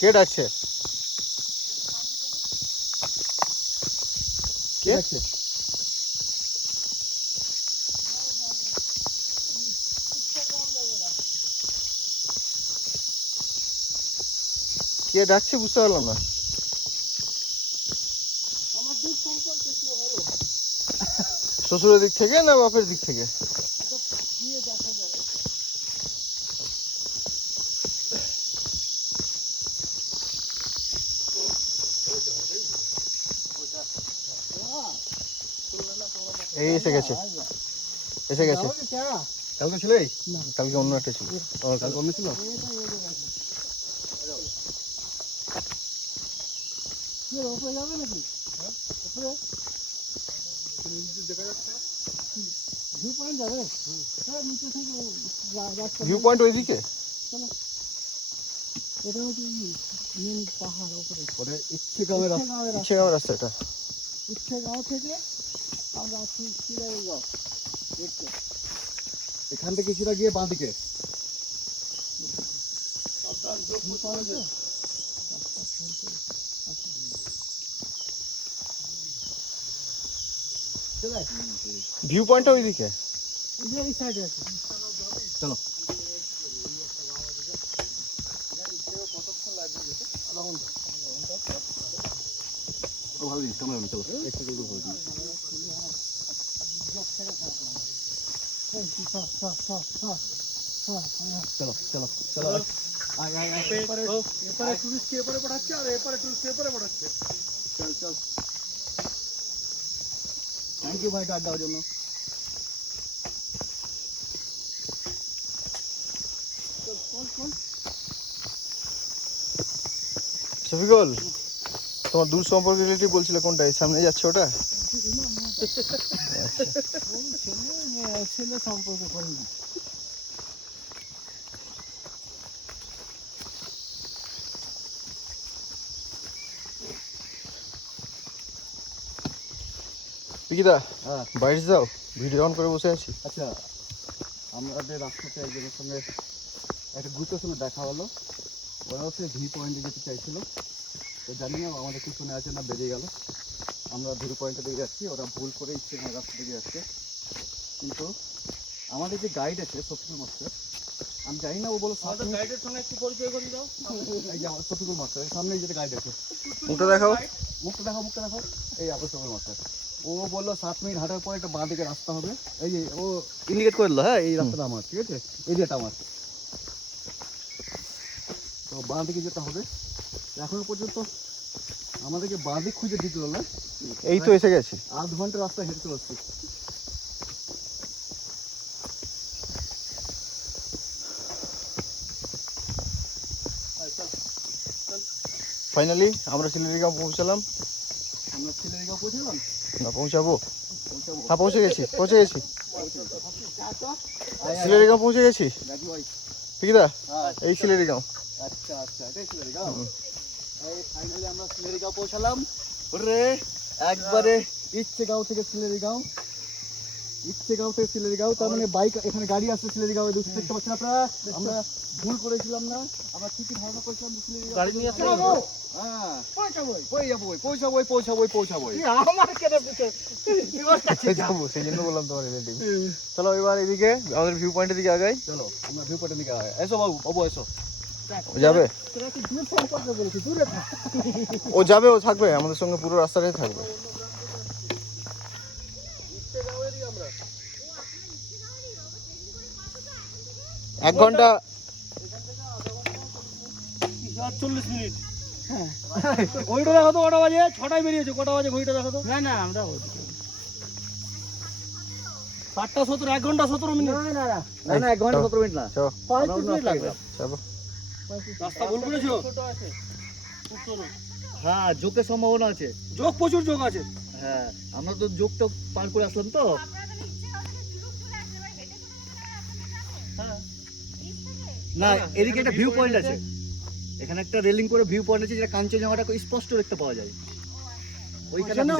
কে ডাকছে? কে ডাকছে? কে ডাকছে বুঝতে পারলাম না। শ্বশুরের দিক থেকে না বাপের দিক থেকে? এই এসে গেছে, এসে গেছে। কালকে ছিল? কালকে অন্য একটা ছিল। কালকে অন্য ছিল। ভিউ পয়েন্ট ওইদিকে? ইচ্ছেগাঁও রাস্তা এটা। ইচ্ছেগাঁও থেকে আমরা আছি শিলাইগাঁও। এখান থেকে সেটা গিয়ে বাঁদিকে। ভিউ পয়েন্টটা ওইদিকে। এই সাইডে আছে। চলো ভালো জিনিস সামনে চলো একটু ভালো জিনিস। চলো চলো চলো আয় আয় আয়। এপারে টুরিস্টকে এপারে পাঠাচ্ছে আর এপারে টুরিস্টকে এপারে পাঠাচ্ছে। চল চল। থ্যাংক ইউ ভাই গার্ড দেওয়ার জন্য। শফিকুল, তোমার দূর সম্পর্ক রিলেটিভ বলছিল কোনটা? এই সামনে যাচ্ছে ওটা? ছেলে সম্পর্ক করি না। পিকিদা, হ্যাঁ বাইরে যাও, ভিডিও অন করে বসে আছি। আচ্ছা, আমাদের রাস্তাতে একজনের সঙ্গে একটা গ্রুপের সঙ্গে দেখা হলো। ওরা হচ্ছে ভিউ পয়েন্টে যেতে চাইছিল, তো জানি না আমাদের পিছনে আছে না বেরিয়ে গেল। আমরা ভিউ পয়েন্টে দিকে যাচ্ছি, ওরা ভুল করে ইচ্ছেগাঁও রাস্তা দিকে যাচ্ছে। কিন্তু আমাদের যে গাইড আছে শফিকুল মাস্টার, আমি জানি না ও বলো গাইডের সঙ্গে একটু পরিচয় করে দাও। এই যে আমার শফিকুল মাস্টার সামনে যেটা গাইড আছে, মুখটা দেখাও, মুখটা দেখাও, মুখটা দেখাও। এই আপনার শফিকুল মাস্টার ও বললো 7 মিনিট হাঁটার পরে একটা বাঁ দিকে রাস্তা হবে। এই যে ও ইন্ডিকেট করে দিল, হ্যাঁ এই রাস্তাটা আমার, ঠিক আছে, এরিয়াটা আমার। তো বাঁ দিকে যেতে হবে। এখনো পর্যন্ত আমাদেরকে বাঁ দিক খুঁজে দিতে হলো না, এই তো এসে গেছি। আধ ঘন্টা রাস্তা হেঁটে চলে আসছি। ফাইনালি আমরা শিলিগুড়িগাঁও পৌঁছালাম। আমরা শিলিগুড়িগাঁও পৌঁছালাম না পৌঁছাবো? পৌঁছাবো। হ্যাঁ পৌঁছে গেছি, পৌঁছে গেছি, শিলিগুড়িগাঁও পৌঁছে গেছি। রাজু ভাই, পিকিদা, হ্যাঁ এই শিলিগুড়িগাঁও। আচ্ছা আচ্ছা, এটাই শিলিগুড়িগাঁও। এই ফাইনালি আমরা শিলিগুড়িগাঁও পৌঁছালাম। ওরে একবারে ইচ্ছেগাঁও থেকে শিলিগুড়িগাঁও, ইচ্ছেগাঁও থেকে শিলিগুড়িগাঁও। তার মানে বাইক এখানে গাড়ি আসছে শিলিগুড়িগাঁও, দেখতে পাচ্ছেন আপনারা। আমরা ভুল করেছিলাম না, আমরা ঠিকই ধারণা করেছিলাম যে শিলিগুড়িগাঁও গাড়ি নিয়ে আসতে হবে। হ্যাঁ পৌঁছাবোই। আমার কেটে দিতে যাবো, সেই জন্য বললাম তোমার রিলেটিভ। চলো এবার এদিকে আমাদের ভিউ পয়েন্টের দিকে আগাই। চলো আমরা ভিউ পয়েন্টের দিকে এসো বাবু, বাবু এসো। ও যাবে, তোরা কি দূর সম্পর্কে বলেছি, দূরে থাক। ও যাবে, ও থাকবে আমাদের সঙ্গে, পুরো রাস্তাটাই থাকবে। 1 ঘন্টা 40 মিনিট। হ্যাঁ ঘড়িটা দেখো তো কটা বাজে? 6টায় বেরিয়েছে, কটা বাজে ঘড়িটা দেখো তো। না না আমরা 7টা 17, 1 ঘন্টা 17 মিনিট। না না না না 1 ঘন্টা 17 মিনিট না, চলো 35 মিনিট লাগবে। চলো। রাস্তা ভুল করেছো? হ্যাঁ যোগের সম্ভাবনা আছে, যোগ প্রচুর যোগ আছে। হ্যাঁ আমরা তো যোগটা পার করে আসলাম তো। না এদিকে একটা ভিউ পয়েন্ট আছে, এখানে একটা রেলিং করে ভিউ পয়েন্ট আছে, যেটা কাঞ্চনজঙ্ঘাটা স্পষ্ট দেখতে পাওয়া যায়। ওইখানে